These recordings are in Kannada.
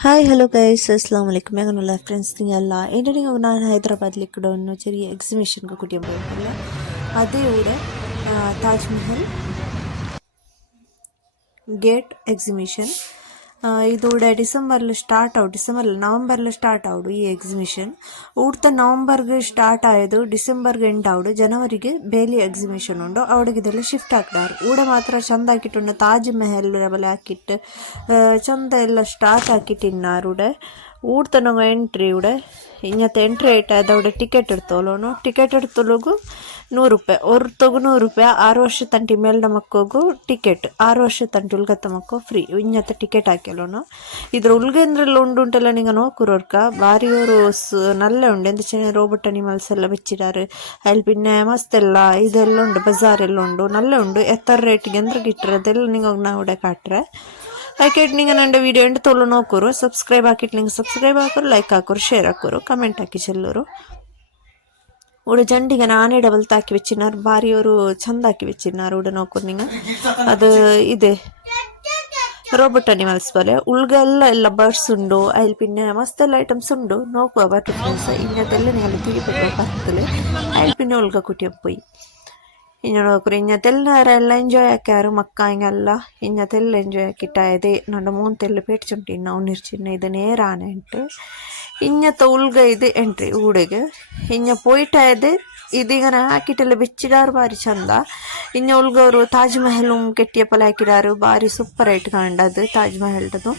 హాయ్ హలో గైస్ అస్సలం వలైకుమ్ எங்கள் நல்ல ஃப்ரெண்ட்ஸ் நீங்கள் எல்லாம் என்னடிங்க நான் ஹைதராபாத்தில் கூட இன்னும் சரி எக்ஸிபிஷனுக்கு கூட்டியும் போயிருக்கல அதே ஊட தாஜ்மஹல் கேட் எக்ஸிபிஷன் ഇതോടെ ഡിസംബറിൽ സ്റ്റാർട്ട് ആവും ഡിസംബറിൽ നവംബറിൽ സ്റ്റാർട്ട് ആവും ഈ എക്സിബിഷൻ ഊർത്ത നವಂಬರ್ಗೆ ಸ್ಟಾರ್ಟ್ ಆಯೋದು, ಡಿಸೆಂಬರ್ಗೆ ಎಂಡ್ ಆವಡು ಜನವರಿಗೆ ಬೇಲಿ ಎಕ್ಸಿಬಿಷನ್ ಉಂಡು ಅವಡಿಗೆ ಇದೆಲ್ಲ ಶಿಫ್ಟ್ ಆಗ್ತಾರೆ ಊಡ ಮಾತ್ರ ಚಂದ ಹಾಕಿಟ್ಟು ತಾಜ್ ಮೆಹಲ್ ಬಲೆ ಹಾಕಿಟ್ಟು ಚಂದ ಎಲ್ಲ ಸ್ಟಾರ್ಟ್ ಹಾಕಿಟ್ಟಿನ್ನಾರುಡೆ ಊಡ್ತ ನಂಗೆ ಎಂಟ್ರಿ ಉಡೆ ಇಂಗತ್ತೆ ಎಂಟ್ರಿ ಐಟ ಅದವಡೆ ಟಿಕೆಟ್ ಇಡ್ತೋಲೋನು ಟಿಕೆಟ್ ಇಡ್ತಲುಗು ನೂರು ರೂಪಾಯಿ. ಒರ್ತೊಗು ನೂರು ರೂಪಾಯಿ, ಆರು ವರ್ಷ ತಂಟಿ ಮೇಲೆ ಹೋಗು ಟಿಕೆಟ್ ಆರು ವರ್ಷ ತಂಟಿ ಉಲ್ಗ ತಮಕ್ಕೋ ಫ್ರೀ ಇನ್ನತ್ತ ಟಿಕೆಟ್ ಹಾಕಿಲ್ಲೋನು ಇದ್ರ ಉಲ್ಗೇಂದ್ರೆ ಉಂಡು ಉಂಟೆಲ್ಲ ನಿಂಗೆ ನೋಕುರೋರ್ಕ ಬಾರಿ ಅವರು ನಲ್ಲ ಉಂಡು. ಎಂದ ಚೆನ್ನಾಗಿ ರೋಬೋಟ್ ಅನಿಮಲ್ಸ್ ಎಲ್ಲ ಬೆಚ್ಚಿಡಾರು. ಅಲ್ಲಿ ಪಿನ್ನೆ ಮಸ್ತೆಲ್ಲ ಇದೆಲ್ಲ ಉಂಡು. ಬಜಾರ್ ಎಲ್ಲ ಉಂಡು. ನಲ್ಲ ಉಂಡು. ಎತ್ತರ ರೇಟ್ಗೆ ಅಂದ್ರೆ ಗಿಟ್ಟರೆ ಅದೆಲ್ಲ ನಿಂಗೆ ಹೋಗಿ ನಾವು ಕಾಟ್ರೆ ಹಾಕಿಟ್ ನಿಂಗೆ ನಂಡೆ ವೀಡಿಯೋ ಎಂಟು ತೋಲು ನೋಕೋರು. ಸಬ್ಸ್ಕ್ರೈಬ್ ಹಾಕಿಟ್ ನಿಂಗೆ ಸಬ್ಸ್ಕ್ರೈಬ್ ಹಾಕೋರು ಲೈಕ್ ಹಾಕೋರು ಶೇರ್ ಹಾಕೋರು ಕಮೆಂಟ್ ಹಾಕಿ ಚೆಲ್ಲೋರು. వాడు జంటిగా నానే డబల్ తాకి వచ్చినారు భార్యವರು చందాకి వచ్చినారు ఉడ నోకుర్నింగ ಅದು ಇದೆ. ರೋಬೋಟ್ ಅನಿಮಲ್ಸ್ ಬಲೆ. ಉಲ್ಗ ಎಲ್ಲ ಬರ್ಡ್ಸ್ ಉಂಡು ಅಲ್ಲಿ ಪಿನ್ನೆ ಮಸ್ತೆಲ್ಲ ಐಟಮ್ಸ್ ಉಂಡು. ನೋಕು ಅವಾಟ ಇನ್ನತೆಲ್ಲ ನೀವು ತಿಳಿ ಬರ್ತಲೆ ಪಿನ್ ಉಲ್ಗ ಉಳ್ಗ ಕುಟಿಯಪ್ಪೋಯಿ ಇನ್ನು ನೋಕ್ರಿ ಇಂಜ ತೆಲ್ಲರೆಲ್ಲ ಎಂಜಾಯ್ ಆಕ್ಯಾರು ಮಕ್ಕ ಹಿಂಗಲ್ಲ ಇಂಜ ತೆಲ್ಲ ಎಂಜಾಯ್ ಆಕಿಟ್ಟಾಯದೆ ನಡ ಮೂನ್ ತೆಲ್ಲ ಪೇಟ್ಚುಂಟಿ ನಾವು ನಿರ್ಚಿನ್ನ ಇದು ನೇರಾನೆ ಎಂಟು ಇಂಜ ತೌಲ್ಗ ಇದು ಎಂಟ್ರಿ ಊಡಿಗೆ ಇಂಜ ಪೋಯ್ಟಾಯದೆ ಇದೀಗನ ಹಾಕಿಟ್ಟೆಲ್ಲ ಬೆಚ್ಚಿಡಾರು ಬಾರಿ ಚಂದ ಇನ್ನು ಉಲ್ಗೋರು ತಾಜ್ ಮಹಲ್ ಕೆಟ್ಟಿಯಪ್ಪಲ ಹಾಕಿಡಾರು ಬಾರಿ ಸೂಪರ್ ಆಯ್ತು ಕಂಡದು ತಾಜ್ ಮಹಲ್ದು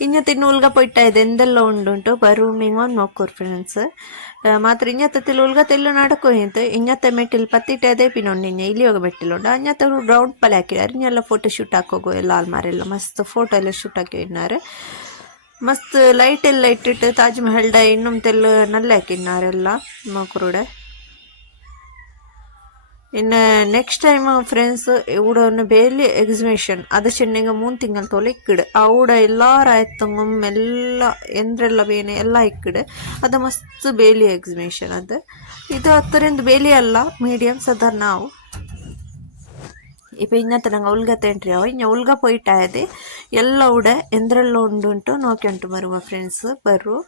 ಇಂಜತ್ ಇನ್ನು ಉಲ್ಗ ಪೊಯ್ತಾ ಇದೆ ಎಂದೆಲ್ಲ ಉಂಡುಂಟು ಬರೂಮಿಂಗ್ ಒನ್ ನೋಕ್ಕೂರ್ ಫ್ರೆಂಡ್ಸ್ ಮಾತ್ರ ಇಂಜತ್ತಲ್ಲಿ ಉಲ್ಗತ್ತೆಲ್ಲ ನಡಕೋ ಇಂತು ಇಂಜತ್ತೆ ಮೆಟ್ಟಿಲ್ ಪತ್ತಿಟ್ಟೆ ಅದೇ ಪಿನೊಂಡಿಂಜ ಇಲ್ಲಿ ಹೋಗ ಬೆಟ್ಟಿಲ್ಲುಂಡು ಅಂಜತ್ತವರು ರೌಂಡ್ ಪಲೆ ಹಾಕಿದ್ದಾರೆ ಇನ್ನೆಲ್ಲ ಫೋಟೋ ಶೂಟ್ ಹಾಕೋಗು ಎಲ್ಲ ಆಲ್ಮಾರೆಲ್ಲ ಮಸ್ತ್ ಫೋಟೋ ಎಲ್ಲ ಶೂಟ್ ಹಾಕಿ ಇನ್ನಾರು ಮಸ್ತ್ ಲೈಟ್ ಎಲ್ಲ ಇಟ್ಟಿಟ್ಟು ತಾಜ್ ಮಹಲ್ ಡ ಇನ್ನೊಂದೆಲ್ಲ ನಲ್ಲಾಕಿನ್ನಾರೆಲ್ಲ ಮಕ್ಕಳೂಡೆ ಇನ್ನು ನೆಕ್ಸ್ಟ್ ಟೈಮ್ ಫ್ರೆಂಡ್ಸ್ ಇವಡನ್ನು ಬೇಲಿ ಎಕ್ಸಿಬಿಷನ್ ಅದು ಚೆನ್ನೆಗೆ ಮೂನ್ ತಿಂಗಳ ತೋಲೆ ಇಕ್ಕಿಡು. ಅವಡ ಎಲ್ಲ ಎಂದ್ರೆಲ್ಲ ಬೇನೆ ಎಲ್ಲ ಇಕ್ಕಿಡು. ಅದು ಮಸ್ತ್ ಬೇಲಿ ಎಕ್ಸಿಬಿಷನ್ ಅದು. ಇದು ಹತ್ತರಿಂದ ಬೇಲಿ ಅಲ್ಲ ಮೀಡಿಯಂ ಸದರ್ ನಾವು. ഇപ്പോൾ ഇന്നത്തെ ಉಲ್ಗ ഉൽഗത്തെ എൻട്രി ആവും ഇഞ്ഞ ഉൽഗ ಎಲ್ಲ എല്ലാം ഇവിടെ എന്തെല്ലാം ഉണ്ടുണ്ടോ ಉಂಟು ಬರುವ ಫ್ರೆಂಡ್ಸ್ ಬರು.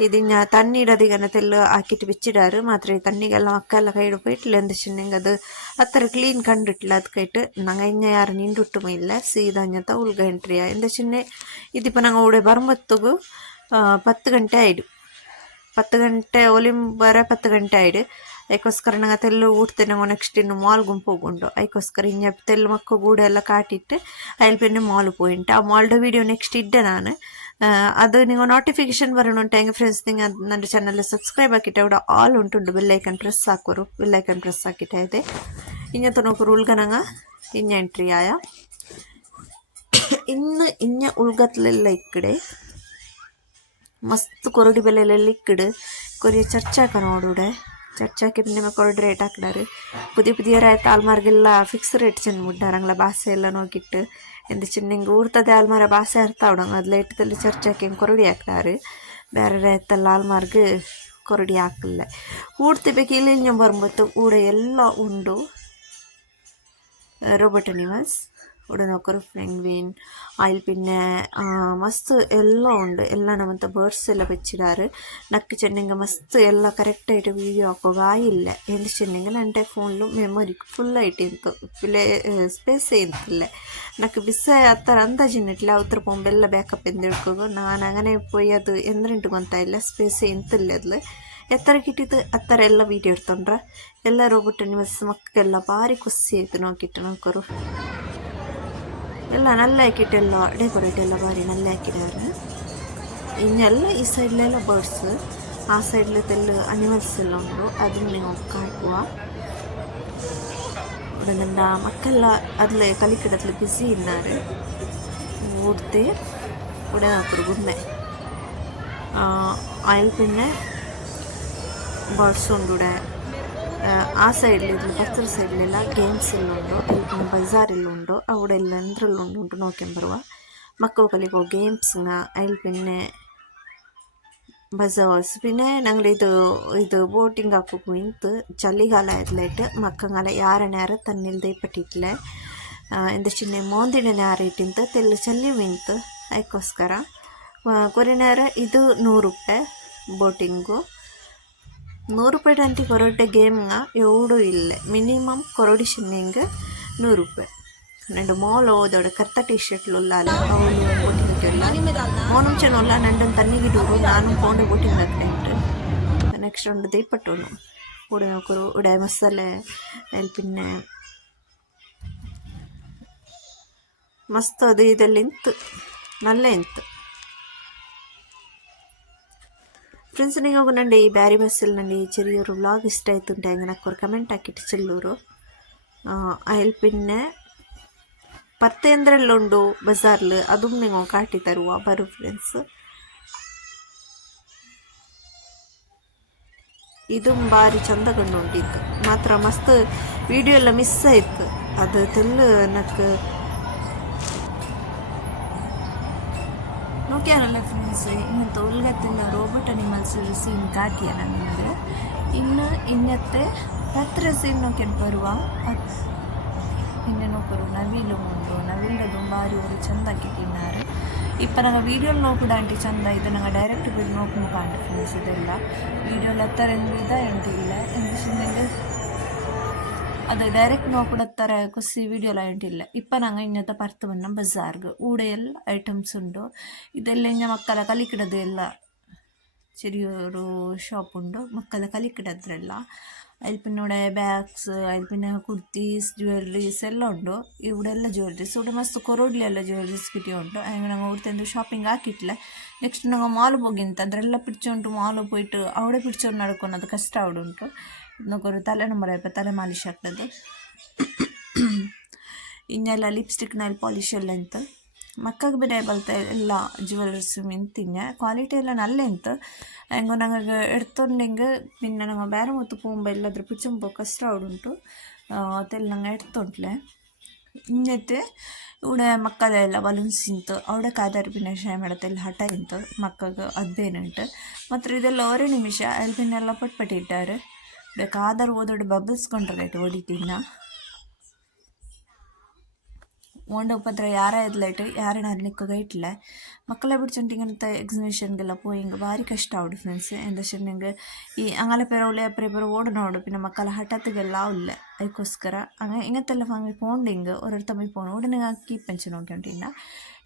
ಇದನ್ನ ತಣ್ಣೀಡು ಅದಿಗನತೆಲ್ಲ ಹಾಕಿಟ್ಟು ಬಿಚ್ಚಿಡಾರು ಮಾತ್ರ ತಣ್ಣಿಗೆಲ್ಲ ಮಕ್ಕಳೆಲ್ಲ ಕೈ ಇಡುಪು ಇಟ್ಲ ಎಂದಿಷ್ಟು ನಂಗೆ ಅದು ಅತ್ತರ ಕ್ಲೀನ್ ಕಂಡಿಟ್ಲ ಅದಕ್ಕೆ ಇಟ್ಟು ನಂಗೆ ಇನ್ನ ಯಾರು ನಿಂಡುಟ್ಟುಮ ಇಲ್ಲ ಸೀದಾಂಜ ತೌಲ್ಗ ಎಂಟ್ರಿಯ ಎಂದಿಷ್ಟು ಇದಿಪ್ಪ ನಂಗೆ ಓಡೆ ಬರುಮತ್ತಗು பத்து கண்டே ஆயிடும் பத்து கண்டே ஒலிம்பர பத்து கண்டே ஆயிடு ಅದಕ್ಕೋಸ್ಕರ ನಂಗೆ ತೆಲ್ಲು ಊಡ್ತೇನೆ ನೆಕ್ಸ್ಟ್ ಇನ್ನು ಮಾಲ್ ಗುಂಪು ಹೋಗೊಂಡು ಅದಕ್ಕೋಸ್ಕರ ಇಂಜ ತೆಲ್ಲು ಮಕ್ಕ ಗೂಡು ಎಲ್ಲ ಕಾಟಿಟ್ಟು ಅಯ್ಯಲ್ ಪೆನ್ನೆ ಮಾಲ್ ಪೋಯಿಂಟ್ ಆ ಮಾಲ್ದ ವೀಡಿಯೋ ನೆಕ್ಸ್ಟ್ ಇಡ್ಡೆ ನಾನು ಅದು ನಿಮ್ಗೆ ನೋಟಿಫಿಕೇಶನ್ ಬರೋಣುಂಟು ಹೆಂಗೆ ಫ್ರೆಂಡ್ಸ್ ನಿಂಗೆ ನನ್ನ ಚಾನಲ್ ಸಬ್ಸ್ಕ್ರೈಬ್ ಹಾಕಿಟ್ಟೆ ಅವಡ ಆಲ್ ಉಂಟುಂಡು ಬೆಲ್ಲೈಕನ್ ಪ್ರೆಸ್ ಹಾಕೋರು ಬೆಲ್ಲೈಕನ್ ಪ್ರೆಸ್ ಹಾಕಿಟ್ಟೆ ಇದೆ ಇಂಜ ತೊಗೊಂಡು ರೂಲ್ಗ ನಂಗೆ ಇಂಜ ಎಂಟ್ರಿ ಆಯ ಇನ್ನು ಇಂಜ ಉಳ್ಗತ್ಲೆಲ್ಲ ಇಕ್ಕಡೆ ಮಸ್ತ್ ಕೊರಡಿ ಬೆಲೆಲೆಲ್ಲ ಇಕ್ಕಡೆ ಕೊರಿಯ ಚರ್ಚಾಕ ನೋಡುಡೆ ಚರ್ಚ್ ಹಾಕಿದ ನಿಮಗೆ ರೇಟ್ ಹಾಕ್ಲಾರಿ ಪುದಿ ಪುದಿಯರಾಯ್ತು ಆಲ್ಮಾರ್ಗೆಲ್ಲ ಫಿಕ್ಸ್ ರೇಟ್ ಚೆಂದ ಮುಡ್ಡಾರಂಗ್ಲ ಬಾಸೆ ಎಲ್ಲ ನೋಗಿಟ್ಟು ಎಂದು ಚಿನ್ನಿಂಗ್ ಊರ್ತದೆ ಆಲ್ಮಾರ ಬಾಸೆ ಅರ್ತಾವಡಂಗೆ ಅದು ಲೇಟದಲ್ಲಿ ಚರ್ಚ್ ಹಾಕಿ ಕೊರಡಿ ಹಾಕ್ಲಾರಿ ಬೇರೆ ಆಯ್ತಲ್ಲ ಆಲ್ಮಾರ್ಗೆ ಕೊರಡಿ ಹಾಕಲ್ಲ. ಊಡ್ತಿ ಬೇಕು ಇಲ್ಲಿ ಬರ್ಬೋದು ಊಡ ಎಲ್ಲ ಉಂಡು. ರೋಬೋಟ ನಿವಾಸ್ ഉടനൊക്കൊരു പെൻഗ്വിൻ അതിൽ പിന്നെ മസ്ത് എല്ലാം ഉണ്ട് എല്ലാം നമ്മത്തെ ബേർഡ്സ് എല്ലാം വെച്ചിടാറ് നക്ക് ചെന്നെങ്കിൽ മസ്ത് എല്ലാം കറക്റ്റായിട്ട് വീഡിയോ ആക്കുക ആയില്ല എന്ന് ചെന്നെങ്കിൽ എൻ്റെ ഫോണിലും മെമ്മറിക്ക് ഫുള്ളായിട്ട് എന്തു പിന്നെ സ്പേസ് ചെയ്യുന്നില്ല നക്ക് ബിസ് അത്ര അന്താജിന്നിട്ടില്ല അത്ര പോകുമ്പോൾ എല്ലാം ബാക്കപ്പ് എന്തെടുക്കുന്നു ഞാൻ അങ്ങനെ പോയി അത് എന്തിനുണ്ട് ഗൊന്തായില്ല സ്പേസ് ചെയ്യുന്നില്ല അതിൽ ಎತ್ತರ ಗಿಟ್ಟಿದ್ದು ಅತ್ತರ ಎಲ್ಲ ವೀಡಿಯೋ ಇಡ್ತೊಂಡ್ರ ಎಲ್ಲರೂ ಹೋಗ್ಬಿಟ್ಟು ನಿಮ್ಮ ಮಕ್ಕಳೆಲ್ಲ ಭಾರಿ ಖುಷಿ ಆಯ್ತು ನೋವು ಗಿಟ್ಟು ನೋಡ್ಕೊರು ಎಲ್ಲ ನಲ್ಲ ಹಾಕಿಟ್ಟೆಲ್ಲ ಡೆಕೋರೇಟ್ ಎಲ್ಲ ಭಾರಿ ನಲ್ಲೆ ಹಾಕಿದ್ದಾರೆ ಇನ್ನೆಲ್ಲ ಈ ಸೈಡ್ಲೆಲ್ಲ ಬರ್ಡ್ಸ್ ಆ ಸೈಡ್ಲೆಲ್ಲ ಅನಿಮಲ್ಸ್ ಎಲ್ಲ ಉಂಟು. ಅದನ್ನ ನೀವು ಕಾಟುವ ನನ್ನ ಮಕ್ಕಳೆಲ್ಲ ಅದಲೆ ಕಲಿಕಡದಲ್ಲಿ ಬಿಸಿ ಇದ್ದಾರೆ. ಓದಿದೆ ಉಡ ಗುಡ್ನೆ ಆಯಿಲ್ ಪಿನ್ನೆ ಬರ್ಡ್ಸ್ ಉಂಡು ಆ ಸೈಡ್ಲಿದ್ದು ಬಸ್ತರ ಸೈಡ್ಲೆಲ್ಲ ಗೇಮ್ಸ್ ಇಲ್ಲುಂಡು ಬಜಾರ್ ಇಲ್ಲುಂಡು ಅವಡೆಲ್ಲ ಉಂಟು. ನೋಕೆಂಬರುವ ಮಕ್ಕಳು ಕಲಿಗೋ ಗೇಮ್ಸ್ನ ಐಲ್ ಪಿನ್ನೆ ಬಜಾರ್ಸ್ ಪಿನ್ನೆ ನಂಗೆ ಇದು ಇದು ಬೋಟಿಂಗ್ ಹಾಕೋಕೆ ಇಂತು ಚಳಿಗಾಲ ಇರ್ಲೈಟ್, ಮಕ್ಕಂಗಾಲ ಯಾರ ನೇರ ತನ್ನಿಲ್ದೆ ಪಟ್ಟಿಟ್ಲೆ ಇಂದ ಚಿನ್ನೆ ಮೋಂದಿನ ನೇರ ಇಟ್ಟಿಂತ ತೆಲ್ಲ ಚಲ್ಲಿ ಮಿಂತು ಅದಕ್ಕೋಸ್ಕರ ಕೊರಿನಾರ ಇದು ನೂರು ರೂಪಾಯಿ ಬೋಟಿಂಗು ನೂರು ರೂಪಾಯಿ ಅಂತಿ ಕೊರೊಡ್ಡೆ ಗೇಮ್ಗ ಎವಡು ಇಲ್ಲ ಮಿನಿಮಮ್ ಕೊರೊಡಿ ಶಿನ್ನಿಂಗ್ ನೂರು ರೂಪಾಯಿ ನಂಡು ಮೋಲ್ ಓದೋಡು ಕತ್ತ ಟಿ ಶರ್ಟ್ಲು ಉಲ್ಲಾಲ ಅವಳು ಬೋಟಿಂಗ್ ಮೋನುಂಚನ ಉಲ್ಲ ನಂಡನ್ ತನ್ನಿಗಿಡೂರು ನಾನು ಪೋಂಡು ಬೋಟಿಂಗ್ ಹಾಕ್ನೆಂಟು ನೆಕ್ಸ್ಟ್ ಒಂದು ದೀಪಟ್ಟುನು ಉಡೆ ನೋಕರು ಉಡೆ ಮಸಾಲೆ ನೆಲ್ ಪಿನ್ನೆ ಮಸ್ತ್ ಅದು ಇದೆಲ್ಲ ಇಂತು ನಲ್ಲ ಇಂತು ಫ್ರೆಂಡ್ಸ್ ನೀವು ನಂಡಿ ಈ ಬ್ಯಾರಿ ಬಸ್ಸಲ್ಲಿ ನಂಡಿ ചെറിയൊരു ವ್ಲಾಗ್ ಇಷ್ಟ ಆಯ್ತು ಉಂಟು ಹೆಂಗೆ ನಕ್ಕೋರು ಕಮೆಂಟ್ ಹಾಕಿಟ್ಟು ಚೆಲ್ಲೂರು ಅಯಲ್ ಪಿನ್ನೆ ಪತ್ತೇಂದ್ರಲ್ಲುಂಡು ಬಜಾರ್ಲು ಅದು ನೀವು ಕಾಟಿ ತರುವ ಬರು ಫ್ರೆಂಡ್ಸ್ ಇದು ಬಾರಿ ಚಂದ ಕಂಡು ಉಂಟಿತ್ತು ಮಾತ್ರ ಮಸ್ತ್ ವಿಡಿಯೋ ಎಲ್ಲ ಮಿಸ್ ಆಯ್ತು ಅದು ತೆಲ್ಲು ನಕ್ ನೋಡ್ಕ್ಯಾರಲ್ಲ ಫ್ರೆಂಡ್ಸ್, ಇಂಥ ಉಲ್ಗತ್ತೆಲ್ಲ ರೋಬೋಟ್ ಅನಿಮಲ್ಸ್ ಸೀನ್ ಕಾಟಿಯಾರ ನನಗೆ ಇನ್ನು ಇನ್ನತ್ತೆ ಪತ್ರ ಸೀನ್ ನೋಕೆಟ್ ಬರುವ ಇನ್ನೇನು ಬರು ನವಿಲು ಉಂಡು ನವಿಲ ದುಂಬಾರಿ ಅವರು ಚಂದ ಕಿಟ್ಟಿದ್ದಾರೆ ಇಪ್ಪ, ನಂಗೆ ವೀಡಿಯೋ ನೋಡ್ಬಿಡ ಆಂಟಿ, ಚಂದ ಇದು. ನಂಗೆ ಡೈರೆಕ್ಟ್ ಬಿಟ್ಟು ನೋಡ್ಕೊಂಡು ಕಾಂಡು ಫ್ರೆಂಡ್ಸ್ ಇದೆಲ್ಲ. ವೀಡಿಯೋಲಿ ಹತ್ತರ ಎಂದಿದ ಎಂದಿಲ್ಲ ಎಂದಿಸಿದ ಅದು ಡೈರೆಕ್ಟ್ ನೋಡ್ಕೊಡತ್ತಾರೆ ಕುಸಿ ವಿಡಿಯೋ ಎಲ್ಲ ಇಲ್ಲ ಇಪ್ಪ ನಂಗೆ ಇನ್ನದ ಪರ್ತು ಬಣ್ಣ ಬಜಾರ್ಗೆ ಊಡ ಎಲ್ಲ ಐಟಮ್ಸ್ ಉಂಡು. ಇದೆಲ್ಲ ಇಂಜ ಮಕ್ಕಳ ಕಲಿಕಿಡದು ಎಲ್ಲ ಶಾಪ್ ഷോപ്പുണ്ട് മക്കളെ കളിക്കിടത്തിലുള്ള അതിൽ പിന്നെ ഇവിടെ ബാഗ്സ് അതിൽ പിന്നെ കുർത്തീസ് ജ്വല്ലറീസ് എല്ലാം ഉണ്ട് ഇവിടെ ಎಲ್ಲ ಜ್ಯುವೆಲ್ರೀಸ್ ഇവിടെ ಮಸ್ತ್ ಕೊರೋಡ್ಲೆಲ್ಲ ಜ್ಯುವೆಲ್ರೀಸ್ കിട്ടിയുണ്ട് അങ്ങനെ ഞങ്ങൾ ഇവിടുത്തെ എന്ത് ഷോപ്പിംഗ് ആക്കിയിട്ടില്ല ನೆಕ್ಸ್ಟ್ ഞങ്ങൾ ಮಾಲ್ ಹೋಗಿಂತ ಅಂದ್ರೆ ಎಲ್ಲ ಪಿಡ್ಚೊಂಡು ಮಾಲ್ പോയിട്ട് അവിടെ പിടിച്ചോണ്ട് നടക്കുന്നത് ಕಷ್ಟ അവിടെ ಉಂಟು ಇದಕ್ಕೊಂದು ತಲೆ ನಂಬರ್ ಆಯ್ತು ತಲೆ ಮಾಲಿಶ್ ಆಗ್ತದೆ ಇನ್ನೆಲ್ಲ ಲಿಪ್ಸ್ಟಿಕ್ ನೈಲ್ ಪಾಲಿಶ್ ಎಲ್ಲ ಎಂತ ಮಕ್ಕಗೆ ಬೇರೆ ಬಲ್ತ ಎಲ್ಲ ಜ್ಯುವೆಲರ್ಸ್ ಮಿಂತಿಂಗೆ ಕ್ವಾಲಿಟಿ ಎಲ್ಲ നല്ല ಎಂತ ಹೆಂಗೋ ನಂಗೆ ಎಡ್ತೊಂಡಿಂಗೆ പിന്നെ ನಂಗೆ ಬೇರೆ ಮತ್ತು ಪೋಂಬ ಎಲ್ಲಾದ್ರೂ ಪಿಚ್ಚಂಬ ಕಷ್ಟ ಉಂಟು ಅದೆಲ್ಲ ನಂಗೆ ಎಡ್ತೊಂಟ್ಲೆ ಇನ್ನೈತೆ ഇവിടെ ಮಕ್ಕಳೆಲ್ಲ ಬಲೂನ್ಸ್ ಇಂತು അവിടെ ಕಾದಾರಿ പിന്നെ ക്ഷേമടത്തിൽ ಹಠ ಇಂತು ಮಕ್ಕಗೆ ಅದು ಬೇನುಂಟು ಮತ್ತು ಇದೆಲ್ಲ ഒരേ ನಿಮಿಷ അതിൽ പിന്നെ ಎಲ್ಲ ಪಟ್ಪಟ್ಟಿಟ್ಟಾರು ഇവിടെ കാദർ ഓതോട് ബബിൾസ് കൊണ്ടുവരായിട്ട് ಮೋಂಡ ಉಪದ್ರ ಯಾರೇ ಇದ್ಲೈಟ್ ಯಾರೇ ಅನ್ಲಿಕ್ಕಗ ಇಟ್ಲ ಮಕ್ಕಳ ಬಿಡ್ಚುಂಟಿಂಗಂತ ಎಕ್ಸಿಬಿಷನ್ಗೆಲ್ಲ ಪೋಯಿಂಗ್ ಭಾರಿ ಕಷ್ಟ ಆವಿಡು ಫ್ರೆಂಡ್ಸ್ ಎಂದ ಶನಿಂಗ್ ಈ ಅಂಗಲ ಪೇರ ಉಳ್ಳೆ ಅಪ್ರೆ ಪೇರ ಓಡು ನೋಡು ಪಿನ್ನ ಮಕ್ಕಳ ಹಠಾತ್ಗೆಲ್ಲ ಆವಿಲ್ಲ ಅದಕ್ಕೋಸ್ಕರ ಹಂಗ ಇಂಗತ್ತೆಲ್ಲ ಫಂಗ್ ಪೋಂಡಿಂಗ್ ಒರಡು ತಮ್ಮಿ ಪೋಣ ಉಡನೆ ಹಾಕಿ ಪಂಚ ನೋಡ್ಕೊಂಡಿನ್ನ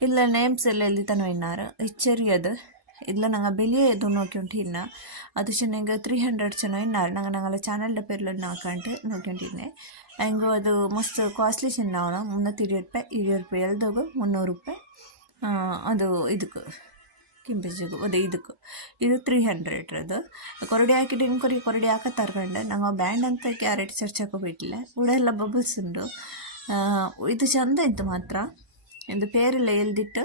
ಇಲ್ಲ ನೇಮ್ಸ್ ಎಲ್ಲ ಎಲ್ಲಿ ತನೋ ಇನ್ನಾರು ಹೆಚ್ಚರಿಯದು இதில் நாங்கள் வெளியே எதுவும் நோக்கிண்டிருந்தா அது நீங்கள் த்ரீ ஹண்ட்ரட் சொன்னோம் நான் நாங்கள் நாங்கள் சேனலில் பேரில் நாக்கான்ட்டு நோக்கிண்டிருந்தேன் ಹೆಂಗೋ ಅದು ಮಸ್ತ್ ಕಾಸ್ಟ್ಲಿ ನಾವು ಮುನ್ನೂತ್ತು ಇರುವತ್ತು ರೂಪಾಯಿ ಇರುವತ್ತು ರೂಪಾಯಿ ಎಲ್ದೋಗು ಮುನ್ನೂರು ರೂಪಾಯಿ. ಅದು ಇದಕ್ಕೆ ಕಿಂಬಿಜಿಗೂ ಅದು ಇದಕ್ಕೆ. ಇದು ತ್ರೀ ಹಂಡ್ರೆಡ್ ಅದು ಕೊರಡಿ ಹಾಕಿಟ್ಟು ಕೊರಿ ಕೊರಡಿ ಹಾಕೋ ತರ್ಕೊಂಡೆ. ನಂಗೆ ಬ್ಯಾಂಡ್ ಅಂತ ಕ್ಯಾರೆಟ್ ಚರ್ಚ್ ಹಾಕೋಬಿಟ್ಟಿಲ್ಲ ಉಡೆಲ್ಲ ಬಬಲ್ಸ್ ಉಂಡು ಇದು ಚಂದ ಇತ್ತು ಮಾತ್ರ. ಇದು ಪೇರೆಲ್ಲ ಎಲ್ದಿಟ್ಟು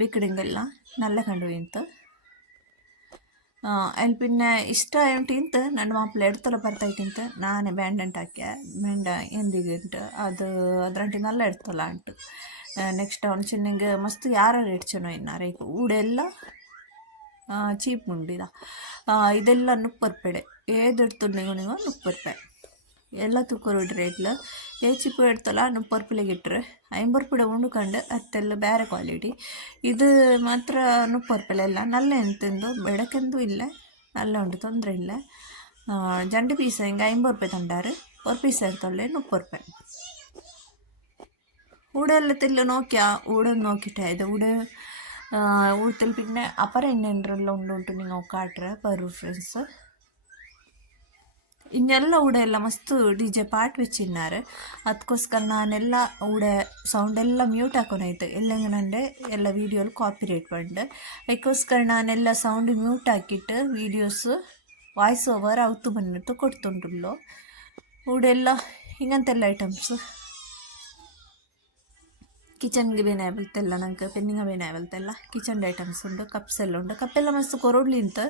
ಬಿಕ್ಕಡಿಂಗೆಲ್ಲ, ನಲ್ಲ ಕಂಡು ಇಂತು ಅಲ್ಲಿ ಪಿನ್ನೆ ಇಷ್ಟ ಎಂಟಿಂತ ನನ್ನ ಮಾಪ್ಲೆ ಎಡ್ತಲ ಬರ್ತಾಯ್ತಿಂತ ನಾನೇ ಬ್ಯಾಂಡ್ ಹಾಕ್ಯಾ ಹಾಕ್ಯ ಬ್ಯಾಂಡ ಎಂದಿಗಿಂಟು ಅದು ಅದ್ರಂಟಿನಲ್ಲ ಎಡ್ತಲ ಅಂಟು ನೆಕ್ಸ್ಟ್ ಅವ್ನು ಚಿನ್ನಿಂಗ್ ಮಸ್ತ್ ಯಾರು ಇಡ್ಚನೋ ಇನ್ನಾರೆ ಈಗ ಊಡೆಲ್ಲ ಚೀಪ್ ಉಂಡಿದ. ಇದೆಲ್ಲ ನುಪ್ಪರ್ಪೆಡೆ ಏದಿಡ್ತು ನೀವು ನೀವು ನುಪ್ಪರ್ಪೆ ಎಲ್ಲದಕ್ಕೂ ರೇಟ್ಲ ಏಚಿಪ್ಪು ಎಡ್ತಲ್ಲ ನಮ್ಮ ಪರ್ಪಿಲಿಗೆ ಇಟ್ಟರೆ ಐಂಬರ್ಪಿಡ ಉಣ್ಕಂಡು ಅತ್ತೆಲ್ಲ ಬೇರೆ ಕ್ವಾಲಿಟಿ ಇದು ಮಾತ್ರ ನುಪ್ಪರ್ಪಿಲ ಇಲ್ಲ ನಲ್ಲೆ ಎಂತೆಂದು ಬೆಳಕೆಂದು ಇಲ್ಲ ನಲ್ಲ ಉಂಟು ತೊಂದರೆ ಇಲ್ಲ ಜಂಡು ಪೀಸ ಹಿಂಗೆ ಐಂಬರು ರೂಪಾಯಿ ತಂಡಾರು ஒரு பீஸ் எடுத்தோடலே முப்பது ரூபாய் ഉടലത്തിൽ നോക്കിയാ ഉട നോക്കിയിട്ട് ഇത് ഉട ഉടത്തിൽ പിന്നെ അപ്പറ എന്നെ ഉണ്ടല്ലോ ഉണ്ടോട്ട് നിങ്ങൾ കാട്ടുക പെർ ഫ്രണ്ട്സ് ಇನ್ನೆಲ್ಲ ഉടെയെല്ലാം ಮಸ್ತ್ ಡಿ ಜೆ ಪಾಟ್ വെച്ചിన్నారు ಅದಕ್ಕೋಸ್ಕರ ನಾನೆಲ್ಲ ಉಡೆ ಸೌಂಡ್ ಎಲ್ಲ ಮ್ಯೂಟ್ ಹಾಕೋನಾಯ್ತು ಎಲ್ಲಂಗನಂಡೆ ಎಲ್ಲ ವೀಡಿಯೋಲಿ ಕಾಪಿರೇಟ್ ಪಂಡ್ ಅದಕ್ಕೋಸ್ಕರ ನಾನೆಲ್ಲ ಸೌಂಡ್ ಮ್ಯೂಟ್ ಹಾಕಿಟ್ಟು ವೀಡಿಯೋಸ್ ವಾಯ್ಸ್ ಓವರ್ ಅವತ್ತು ಬಂದಿಟ್ಟು ಕೊಡ್ತುಂಟುಲ್ಲೋ ಉಡೆಲ್ಲ ಹಿಂಗಂತೆಲ್ಲ ಐಟಮ್ಸ್ ಕಿಚನ್ಗೆ ಬೇನೆ ಬಲ್ತೆಲ್ಲ ನಂಗೆ ಪೆನ್ನಿಂಗ ಬೇನೆ ಬಲ್ತೆಲ್ಲ ಕಿಚನ್ ಐಟಮ್ಸ್ ಉಂಡು ಕಪ್ಸ್ ಎಲ್ಲ ಉಂಡು ಕಪ್ಪೆಲ್ಲ ಮಸ್ತ್ ಕೊರೋಡ್ಲಿಂತ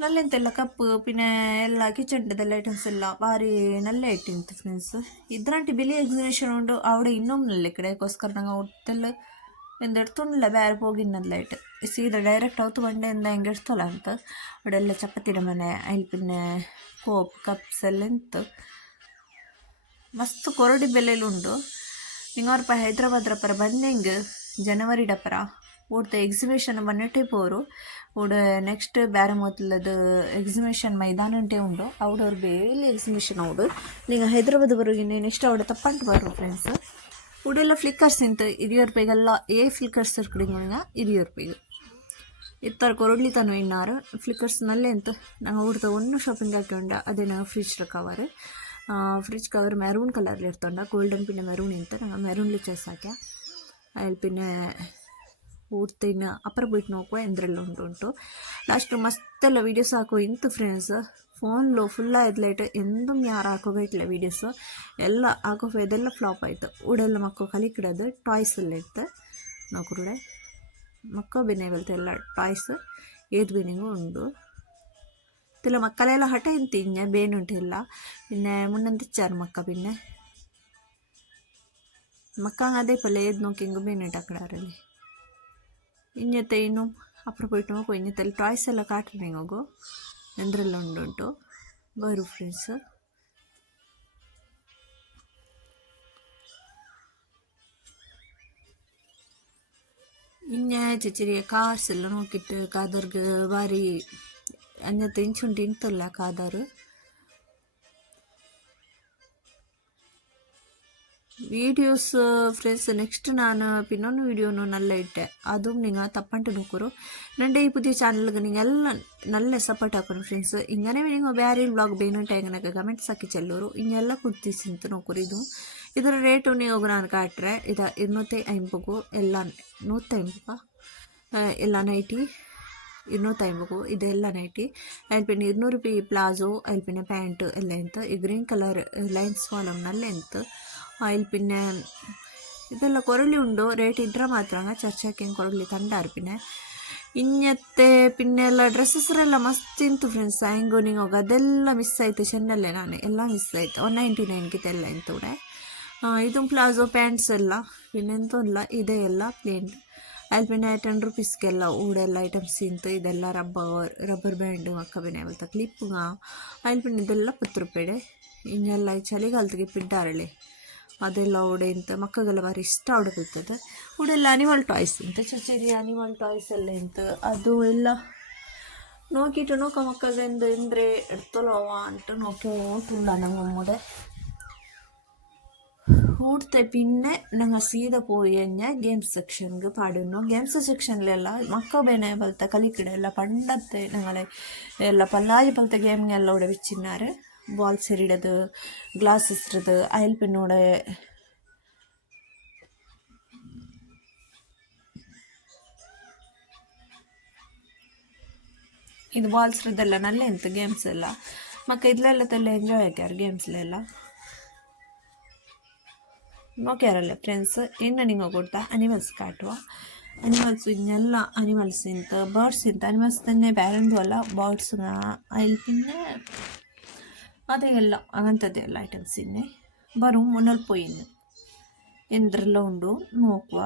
ಅಂತ ನಲ್ಲೆಂತೆಲ್ಲ ಕಪ್ಪು ಪಿನ್ನೆ ಎಲ್ಲ ಕಿಚನ್ದೆಲ್ಲ ಐಟಮ್ಸ್ ಎಲ್ಲ ಭಾರಿ ನಲ್ಲ ಇಟ್ಟಿಂತು ಫ್ರೆಂಡ್ಸ್ ಇದ್ರಂಟಿ ಬಿಲಿ ಎಕ್ಸಿಬಿಷನ್ ಉಂಡು അവിടെ ಇನ್ನೊಮ್ಮೆ ಇಕ್ಕಡೆಗೋಸ್ಕರ ನಂಗೆ ಒಟ್ಟೆಲ್ಲ ಎಂದೆಡ್ತುಂಡ್ಲ ಬೇರೆ ಹೋಗಿನ್ನದ್ಲೈಟ್ ಸೀದಾ ಡೈರೆಕ್ಟ್ ಅವತ್ತು ಬಂಡೆ ಎಂದ ಹೆಂಗೆ ಎಡ್ತಲ್ಲ ಅಂತ ಅವೆಲ್ಲ ಚಪಾತಿಡ ಮನೆ ಐಲ್ ಪಿನ್ನೆ ಕೋಪ್ ಕಪ್ಸ್ ಎಲ್ಲ ಎಂತು ಮಸ್ತ್ ಕೊರಡಿ ಬೆಲೆಲು ಉಂಡು ನಿಂಗವ್ರಪ್ಪ ಹೈದ್ರಾಬಾದ್ ಪರ ಬಂದೆಂಗ್ ಜನವರಿ ಡಪ್ಪರ ಒಟ್ಟು ಎಕ್ಸಿಬಿಷನ್ ಬನ್ನೆಟ್ಟೆ ಪೋರು ಓಡ ನೆಕ್ಸ್ಟ್ ಬೇರೆ ಮೊದಲದು ಎಕ್ಸಿಬಿಷನ್ ಮೈದಾನ ಅಂಟೇ ಉಂಡು. ಅವ್ಡು ಅವ್ರು ಬೇಲಿ ಎಕ್ಸಿಬಿಷನ್ ಅವ್ಡು. ನೀವು ಹೈದರಾಬಾದ್ ಬರೋಗಿನಿ ನೆಕ್ಸ್ಟ್ ಅವ್ಡೆ ತಪ್ಪಂಟು ಬರ್ರು ಫ್ರೆಂಡ್ಸ್ ಉಡೆಲ್ಲ ಫ್ಲಿಕ್ಕರ್ಸ್ ಇಂತ ಇರಿಯೋರ್ ಪೇಗೆಲ್ಲ ಏ ಫ್ಲಿಕ್ಕರ್ಸ್ ಇರ್ಕಡಿಂಗ ಇರಿಯೋರ್ ಪೇಗೆ. ಇತ್ತಾರ ಕೊರಡ್ಲಿ ತಾನು ಇನ್ನಾರು ಫ್ಲಿಕ್ಕರ್ಸ್ ನಲ್ಲೇ ಅಂತ ನಂಗೆ ಅವ್ರದ್ದು ಒಂದು ಶಾಪಿಂಗ್ ಹಾಕೊಂಡ ಅದೇ ನಂಗೆ fridge cover fridge cover maroon ಕಲರ್ಲಿ ಇರ್ತೊಂಡ. ಗೋಲ್ಡನ್ ಪಿನ್ ಮೆರೂನ್ ಇಂತ ನಂಗೆ ಮೆರೂನ್ ಚೆಸ್ ಹಾಕ್ಯ. ಅಲ್ಲಿ ಪಿನ್ನೆ ಊಡ್ತಿನ ಅಪ್ಪರ ಬಿಟ್ಟು ನೋಕೋ ಎಂದ್ರಲ್ಲಿ ಉಂಟುಂಟು. ಲಾಸ್ಟ್ ಮಸ್ತೆಲ್ಲ ವೀಡಿಯೋಸ್ ಹಾಕು ಇಂತು ಫ್ರೆಂಡ್ಸ್ ಫೋನ್ಲು ಫುಲ್ಲ ಎದ್ಲೈಟ್ ಎಂದೂ ಯಾರು ಹಾಕೋಬೇಕಿಲ್ಲ ವೀಡಿಯೋಸ್ ಎಲ್ಲ ಹಾಕೋ ಇದೆಲ್ಲ ಫ್ಲಾಪ್ ಆಯಿತು. ಉಡೆಲ್ಲ ಮಕ್ಕೋ ಕಲಿಕಿಡೋದು ಟಾಯ್ಸ್ ಎಲ್ಲ ಇತ್ತು. ನೋಕ್ರೂಡೆ ಮಕ್ಕೋ ಬೆನೆ ಬಲ್ತೆ ಎಲ್ಲ ಟಾಯ್ಸ್ ಏದ್ ಬೆನಿಗೂ ಉಂಡು. ತಿಲ್ಲ ಮಕ್ಕಳೆಲ್ಲ ಹಠ ಇಂತಿ ಇನ್ನೆ ಬೇನುಂಟಿಲ್ಲ ಮಕ್ಕ ಬಿನ್ನೆ. ಮಕ್ಕ ಅದೇ ಪಲ್ಲೆ അങ്ങാതെ പല ഏത് നോക്കിയെങ്കിൽ ബീനിട്ടാക്കടാറല്ലേ ಇಂಜತೆ ಇನ್ನು ಅಪ್ರಪೋಯ್ತು ಮಗು ಇಂಜತೆಲ್ಲಿ ಟಾಯ್ಸ್ ಎಲ್ಲ ಕಾಟ್ರಿ ಮಗು ಎಂದ್ರೆಲ್ಲ ಉಂಡುಂಟು ಬರು ಫ್ರೆಂಡ್ಸ್ ഇങ്ങനെ ചെറിയ കാർസ് എല്ലാം നോക്കിയിട്ട് കാതർക്ക് ഭാരി അന്നത്തെ ഇഞ്ചുണ്ട് ഇൻത്തല്ല കാതർ ವೀಡಿಯೋಸ್ ಫ್ರೆಂಡ್ಸ್ ನೆಕ್ಸ್ಟ್ ನಾನು ಇನ್ನೊಂದು ವೀಡಿಯೋನು ನಲ್ಲ ಇಟ್ಟೆ. ಅದು ನೀವು ತಪ್ಪಂಟು ನೋಕರು ನಂಡೆ ಈ ಪುದಿಯ ಚಾನಲ್ಗೆ ನೀವೆಲ್ಲ ನಲ್ಲೆ ಸಪೋರ್ಟ್ ಹಾಕೋಣ ಫ್ರೆಂಡ್ಸ್ ಹಿಂಗೇ ನೀವು ಬೇರೆ ಬ್ಲಾಗ್ ಬೇನು ಟೈಮ್ನಾಗ ಕಮೆಂಟ್ಸ್ ಹಾಕಿ ಚೆಲ್ಲೋರು ಹಿಂಗೆಲ್ಲ ಕುರ್ತೀಸಿ ಅಂತ ನೋಕರು ಇದು. ಇದರ ರೇಟು ನೀವು ನಾನು ಕಾಟ್ರೆ, ಇದು ಇನ್ನೂತೈ ಐಂಬಗು ಎಲ್ಲ ನೂತ್ತ ಐಂಬ ಎಲ್ಲ ನೈಟಿ ಇನ್ನೂತ್ತೈಂಬಗು ಇದೆಲ್ಲ ನೈಟಿ. ಅಲ್ಲಿ ಪಿನ್ನ ಇರ್ನೂರು ರೂಪಾಯಿ ಪ್ಲಾಜೋ ಅಲ್ಲಿ ಪಿನ್ನ ಪ್ಯಾಂಟ್ ಎಲ್ಲ ಎಂತ, ಈ ಗ್ರೀನ್ ಕಲರ್, ಲೈನ್ಸ್ ಫಾಲಮ್ನಲ್ಲೇ ಎಂತ. അതിൽ പിന്നെ ಇದೆಲ್ಲ ಕೊರಳಿ ಉಂಡು ರೇಟ್ ಇದ್ರೆ ಮಾತ್ರ ಚರ್ಚಕ್ಕೆ ಕೊರಳಿ ತಂಡಾರು പിന്നെ ಇನ್ಯತ್ತೆ പിന്നെ ಎಲ್ಲ ಡ್ರೆಸ್ಸಸ್ರೆಲ್ಲ ಮಸ್ತ್ ಇಂತು ಫ್ರೆಂಡ್ಸ್ ಹ್ಯಾಂಗೋ ನಿಂಗೆ ಹೋಗ ಅದೆಲ್ಲ ಮಿಸ್ ಆಯಿತು ಚೆನ್ನಲ್ಲೇ ನಾನು ಎಲ್ಲ ಮಿಸ್ ಆಯಿತು ಒನ್ ನೈಂಟಿ ನೈನ್ಗಿದೆಲ್ಲ ಇಂತೂಡೆ ಇದು ಪ್ಲಾಜೋ ಪ್ಯಾಂಟ್ಸ್ ಎಲ್ಲ പിന്നെ ಎಂತಲ್ಲ ಇದೆ ಎಲ್ಲ ಪ್ಲೇನ್ ಅಲ್ಲಿ പിന്നെ ಟೆನ್ ರುಪೀಸ್ಗೆಲ್ಲ ಊಡೆಲ್ಲ ಐಟಮ್ಸ್ ಇಂತು ಇದೆಲ್ಲ ರಬ್ಬರ್ ರಬ್ಬರ್ ಬ್ಯಾಂಡ್ ಮಕ್ಕ പിന്നെ പോലത്തെ ക്ലിപ്പുങ്ങ അതിൽ പിന്നെ ഇതെല്ലാം പത്ത് റുപ്യയുടെ ಇನ್ನೆಲ್ಲ ಈ ಚಳಿಗಾಲದಿಗೆ ಪಿಡ್ಡಾರಳೆ ಅದೆಲ್ಲ ಉಡೆ ಇಂತ ಮಕ್ಕಳಿಗೆಲ್ಲ ಭಾರಿ ಇಷ್ಟ ಆಡೋದಿರ್ತದೆ ಉಡೆಲ್ಲ ಅನಿಮಲ್ ಟಾಯ್ಸ್ ಇಂತ ಚಚೇರಿ ಅನಿಮಲ್ ಟಾಯ್ಸ್ ಎಲ್ಲ ಇಂತ ಅದು ಎಲ್ಲ ನೋಕಿಟ್ಟು ನೋಕ ಮಕ್ಕಳಿಂದ ಎಂದ್ರೆ ಎಡ್ತಲೋವ ಅಂತ നോക്കി തുള്ള നമ്മുടെ ഓടത്തെ പിന്നെ ഞങ്ങൾ സീത പോയി കഴിഞ്ഞാൽ ഗെയിംസ് സെക്ഷനിക്ക് പാടുന്നു. ഗെയിംസ് സെക്ഷനിലെല്ല മക്കബേനെ പോലത്തെ കളിക്കിടെ എല്ലാം പണ്ടത്തെ ഞങ്ങളെ എല്ലാം പല്ലാരി പോലത്തെ ഗെയിമിങ്ങെല്ലാം ഇവിടെ വെച്ചിരുന്നാറ് വാൾ ചെറിയത് ഗ്ലാസ് ഇസ്രത് അയൽ പെണ്ണോടെ ഇത് ബോൾസ് ഇതെല്ല നല്ല എന്ത് ഗെയിംസ് അല്ല. മക്ക ഇതിലെല്ലാത്തല്ല എൻജോയ് ആക്കാറ് ഗെയിംസിലല്ല നോക്കിയാറല്ലേ ഫ്രണ്ട്സ് എന്നെ നിങ്ങൾ കൊടുത്ത അനിമൽസ് കാട്ടുക അനിമൽസ് ഇങ്ങനെ അനിമൽസ് ഇന്ത് ബേർഡ്സ് ഇന്ത് അനിമൽസ് തന്നെ ബാലൻസും അല്ല ബേർഡ്സ് അതിൽ പിന്നെ ಅದೆಲ್ಲ ಆಗಂಥದ್ದೆಲ್ಲ ಐಟಮ್ಸ್ ಇನ್ನೆ ಬರೋ ಮುನ್ನಲ್ ಪೊಯ್ಯಿನ್ನು ಎಂದ್ರೆಲ್ಲ ಉಂಡು ನೋಕುವ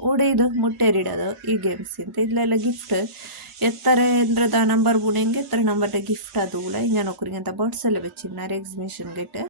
ಒಡೆಯದು ಮುಟ್ಟೆರಿಡೋದು ಈ ಗೇಮ್ಸ್ ಇಂತ ಇಲ್ಲೆಲ್ಲ ಗಿಫ್ಟ್ ಎತ್ತಾರೆ ಎಂದ್ರೆ ನಂಬರ್ ಬುಣೆಂಗೆ ಎತ್ತರ ನಂಬರ್ದ ಗಿಫ್ಟ್ ಅದು ಇಲ್ಲ ಇಂಜ ನೌಕರಿಗೆ ಅಂತ ಬರ್ಡ್ಸ್ ಎಲ್ಲ ಬೆಚ್ಚಿನ್ನಾರು ಎಕ್ಸಿಬಿಷನ್ಗೆಟ್